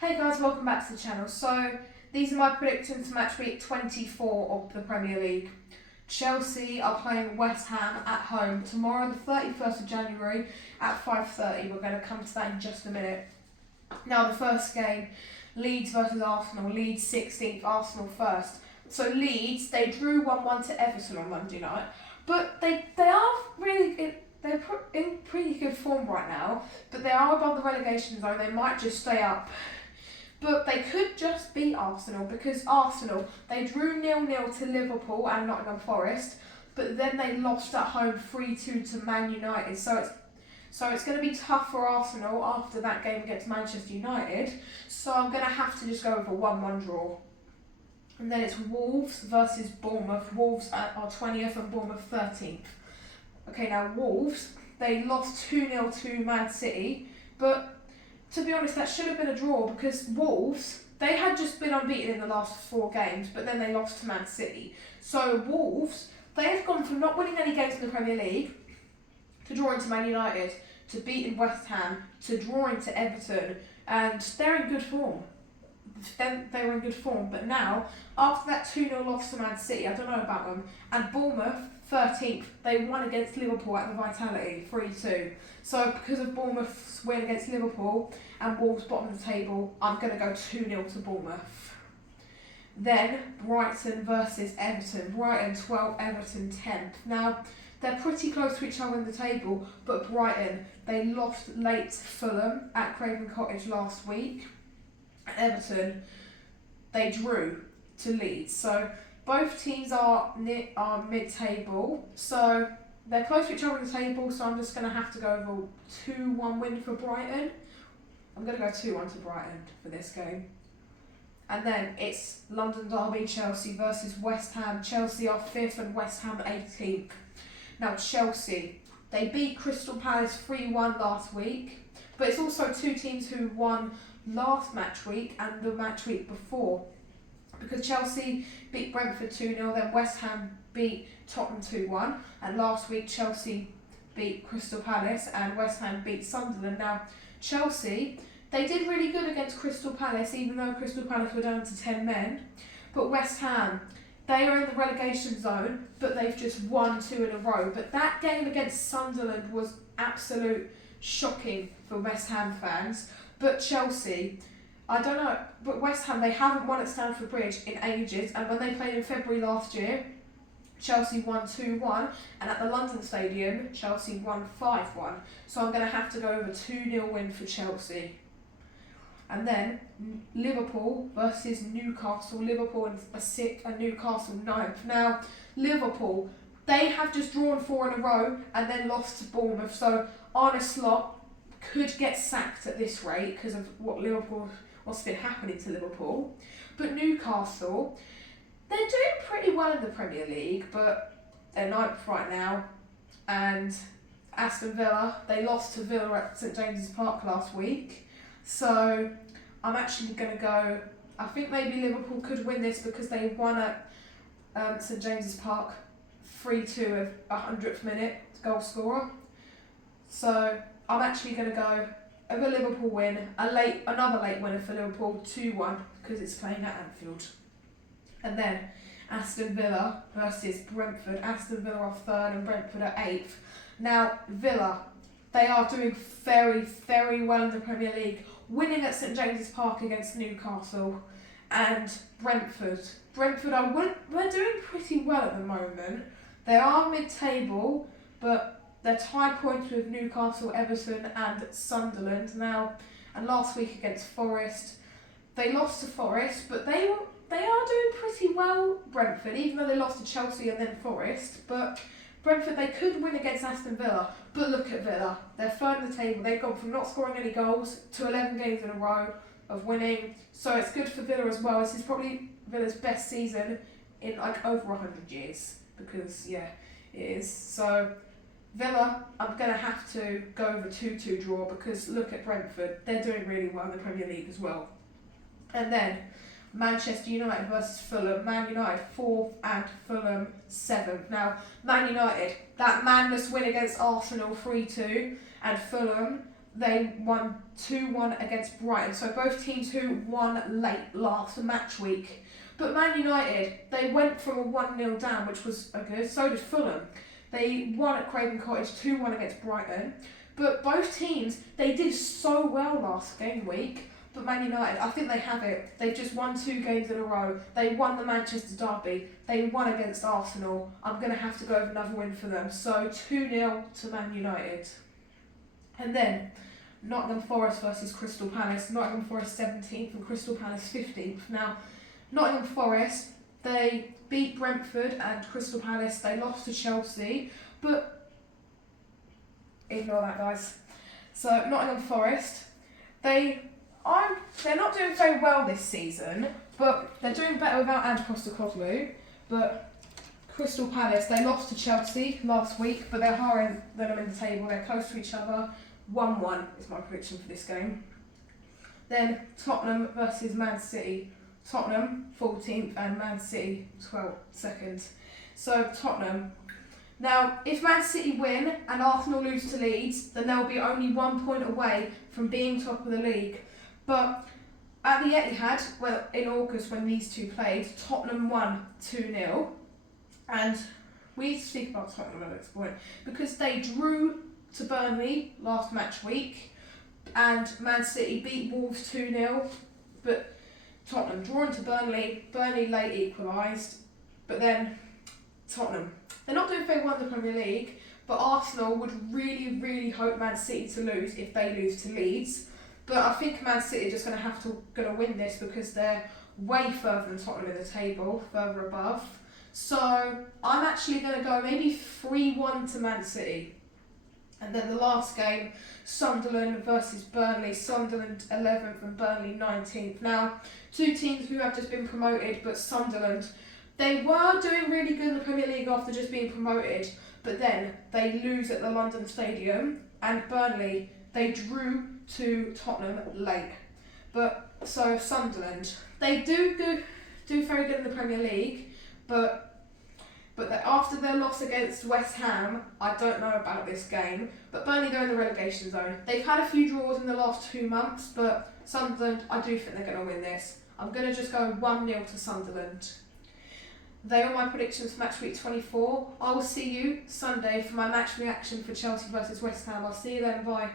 Hey guys, welcome back to the channel. So, these are my predictions for match week 24 of the Premier League. Chelsea are playing West Ham at home tomorrow, the 31st of January at 5:30. We're going to come to that in just a minute. Now, the first game, Leeds versus Arsenal. Leeds 16th, Arsenal 1st. So, Leeds, they drew 1-1 to Everton on Monday night, but they are really... They're in pretty good form right now, but they are above the relegation zone. They might just stay up. But they could just beat Arsenal, because Arsenal, they drew 0-0 to Liverpool and Nottingham Forest, but then they lost at home 3-2 to Man United. So it's going to be tough for Arsenal after that game against Manchester United. So I'm going to have to just go with a 1-1 draw. And then it's Wolves versus Bournemouth. Wolves are 20th and Bournemouth 13th. Okay, now Wolves, they lost 2-0 to Man City, but to be honest, that should have been a draw, because Wolves, they had just been unbeaten in the last 4 games, but then they lost to Man City. So Wolves, they have gone from not winning any games in the Premier League to drawing to Man United, to beating West Ham, to drawing to Everton, and they're in good form. They were in good form, but now, after that 2-0 loss to Man City, I don't know about them, and Bournemouth, 13th, they won against Liverpool at the Vitality, 3-2. So because of Bournemouth's win against Liverpool and Wolves bottom of the table, I'm going to go 2-0 to Bournemouth. Then Brighton versus Everton. Brighton 12th, Everton 10th. Now, they're pretty close to each other in the table, but Brighton, they lost late to Fulham at Craven Cottage last week. Everton, they drew to Leeds. So both teams are mid-table, so they're close to each other in the table, so I'm just going to have to go with a 2-1 win for Brighton. I'm going to go 2-1 to Brighton for this game. And then it's London Derby, Chelsea versus West Ham. Chelsea are 5th and West Ham 18th. Now Chelsea, they beat Crystal Palace 3-1 last week, but it's also 2 teams who won last match week and the match week before, because Chelsea beat Brentford 2-0, then West Ham beat Tottenham 2-1, and last week Chelsea beat Crystal Palace and West Ham beat Sunderland. Now Chelsea, they did really good against Crystal Palace, even though Crystal Palace were down to 10 men, but West Ham, they are in the relegation zone, but they've just won 2 in a row. But that game against Sunderland was absolute shocking for West Ham fans. But Chelsea, I don't know, but West Ham, they haven't won at Stamford Bridge in ages, and when they played in February last year, Chelsea won 2-1, and at the London Stadium, Chelsea won 5-1. So I'm going to have to go with a 2-0 win for Chelsea. And then Liverpool versus Newcastle. Liverpool in 6th and Newcastle 9th. Now, Liverpool, they have just drawn 4 in a row and then lost to Bournemouth. So Arne Slot could get sacked at this rate because of what's been happening to Liverpool. But Newcastle, they're doing pretty well in the Premier League, but they're 9th right now. And Aston Villa, they lost to Villa at St James's Park last week. So I'm actually going to go, I think maybe Liverpool could win this because they won at St James's Park 3-2 of 100th minute goal scorer. So I'm actually going to go over a Liverpool win, another late winner for Liverpool, 2-1, because it's playing at Anfield. And then Aston Villa versus Brentford. Aston Villa are 3rd and Brentford are 8th. Now, Villa, they are doing very, very well in the Premier League, winning at St James's Park against Newcastle. And Brentford we're doing pretty well at the moment. They are mid-table, but they're tied points with Newcastle, Everton and Sunderland now. And last week against Forest, they lost to Forest, but they are doing pretty well, Brentford, even though they lost to Chelsea and then Forest. But Brentford, they could win against Aston Villa. But look at Villa, they're 3rd in the table. They've gone from not scoring any goals to 11 games in a row of winning. So it's good for Villa as well. This is probably Villa's best season in like over 100 years, because yeah, it is. So Villa, I'm going to have to go with a 2-2 draw, because look at Brentford, they're doing really well in the Premier League as well. And then Manchester United versus Fulham. Man United 4th and Fulham 7th. Now, Man United, that madness win against Arsenal 3-2, and Fulham, they won 2-1 against Brighton. So both teams who won late last match week. But Man United, they went from a 1-0 down, which was a good. So did Fulham. They won at Craven Cottage 2-1 against Brighton. But both teams, they did so well last game week. But Man United, I think they have it. They've just won 2 games in a row. They won the Manchester derby. They won against Arsenal. I'm going to have to go with another win for them. So 2-0 to Man United. And then Nottingham Forest versus Crystal Palace. Nottingham Forest 17th and Crystal Palace 15th. Now, Nottingham Forest, they beat Brentford, and Crystal Palace, they lost to Chelsea. But ignore that, guys. So Nottingham Forest, they're not doing very well this season, but they're doing better without Ange Postecoglou. But Crystal Palace, they lost to Chelsea last week, but they're higher than them in the table. They're close to each other. 1-1 is my prediction for this game. Then Tottenham versus Man City. Tottenham 14th and Man City 2nd. So Tottenham. Now, if Man City win and Arsenal lose to Leeds, then they'll be only 1 point away from being top of the league. But at the Etihad, well, in August when these two played, Tottenham won 2-0. And we need to speak about Tottenham at this point because they drew to Burnley last match week, and Man City beat Wolves 2-0. But Tottenham drawn to Burnley. Burnley late equalised, but then Tottenham. They're not doing very well in the Premier League, but Arsenal would really, really hope Man City to lose if they lose to Leeds. But I think Man City are just going to win this because they're way further than Tottenham in the table, further above. So I'm actually going to go maybe 3-1 to Man City. And then the last game, Sunderland versus Burnley. Sunderland 11th and Burnley 19th. Now, 2 teams who have just been promoted, but Sunderland, they were doing really good in the Premier League after just being promoted, but then they lose at the London Stadium, and Burnley, they drew to Tottenham late. But so Sunderland, they do very good in the Premier League, but after their loss against West Ham, I don't know about this game. But Burnley, they're in the relegation zone. They've had a few draws in the last 2 months, but Sunderland, I do think they're going to win this. I'm going to just go 1-0 to Sunderland. They are my predictions for match week 24. I will see you Sunday for my match reaction for Chelsea versus West Ham. I'll see you then. Bye.